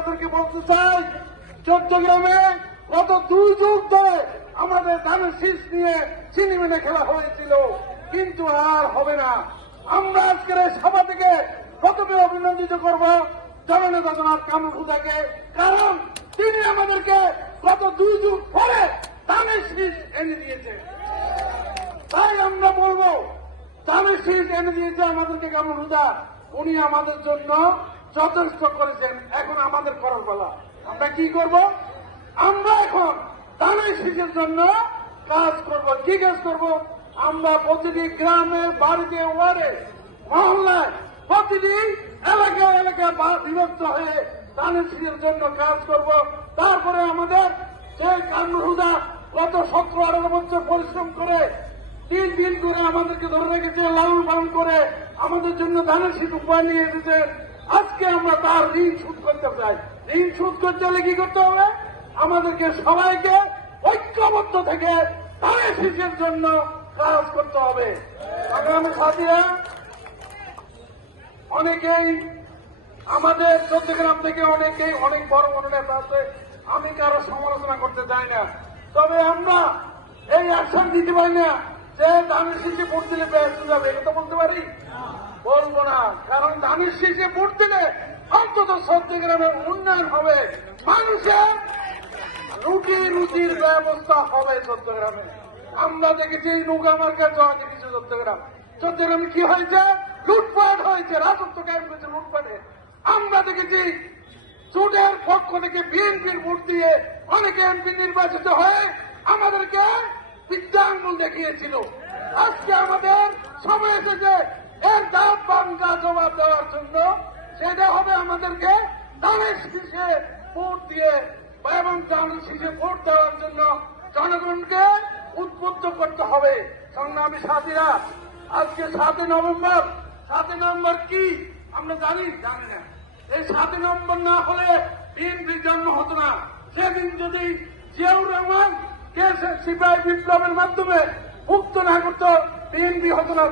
আপনাদেরকে বলতে চাই, চট্টগ্রামে গত 2 যুগ ধরে আমাদের ধানের শীষ নিয়ে চিনিমিনে খেলা হয়েছিল, কিন্তু আর হবে না। আমরা আজকের এই সভা থেকে প্রথমে অভিনন্দিত করব জননেতা জনাব কামরুল হুদাকে, কারণ তিনি আমাদেরকে গত 2 যুগ পরে ধানের শীষ এনে দিয়েছে। তাই আমরা বলবো, ধানের শীষ এনে দিয়েছে আমাদেরকে কামরুল হুদা, উনি আমাদের জন্য যথেষ্ট করেছেন। এখন আমাদের করার পালা। আমরা কি করব? আমরা এখন ধানের শীষের জন্য কাজ করব। কি কাজ করব? আমরা প্রতিটি গ্রামে, বাড়িতে, ওয়ার্ডে, মহল্লায়, প্রতিটি এলাকায় এলাকায় বিভক্ত হয়ে ধানের শীষের জন্য কাজ করব। তারপরে আমাদের সেই কামরুল হুদা গত 17-18 বছর পরিশ্রম করে দিন করে আমাদেরকে ধরে রেখেছে, লালন পালন করে আমাদের জন্য ধানের শীষ উপহার নিয়ে এসেছেন। আজকে আমরা তার ঋণ শোধ করতে চাই। ঋণ শোধ করতে হলে কি করতে হবে? আমাদেরকে সবাইকে ঐক্যবদ্ধ থেকে ধানের শীষের জন্য কাজ করতে হবে। আগামী সাথীরা, অনেকেই আমাদের চট্টগ্রাম থেকে অনেকেই অনেক বড় বড় নেতা আছে, আমি কারো সমালোচনা করতে চাই না, তবে আমরা এই অ্যাকশন দিতে পারি না যে ধানের শীষে ভোট দিলে ব্যস্ত যাবে, এটা তো বলতে পারি? বলবো না, কারণ ধানের শীষে ভোট দিলে অন্তত চট্টগ্রামের উন্নয়ন হবে, মানুষের রুজির ব্যবস্থা হবে চট্টগ্রামে। আমরা দেখেছি নৌকা মার্কার জমা দেখেছি চট্টগ্রামে কি হয়েছে? লুটপাট হয়েছে, রাজত্ব কায়েম করেছে লুটপাটে। আমরা দেখেছি জোটের পক্ষ থেকে বিএনপির ভোট দিয়ে অনেকে এমপি নির্বাচিত হয়ে আমাদেরকে বিদ্যাঙ্গুল দেখিয়েছিল। আজকে আমাদের সময় এসেছে এর দাঁত বাংলা জবাব দেওয়ার জন্য। সেটা হবে আমাদেরকে ধানের শীষে ভোট দিয়ে এবং ধানের শীষে ভোট দেওয়ার জন্য জনগণকে উদ্বুদ্ধ করতে হবে। সংগ্রামী সাথীরা, আজকে 7 নভেম্বর। 7 নভেম্বর কি আমরা জানি না। এই 7 নভেম্বর না হলে বিএনপির জন্ম হতো না। সেদিন যদি জিয়াউর রহমান কে সিপাহী বিপ্লবের মাধ্যমে মুক্ত না করতো, বিএনপি হতো না।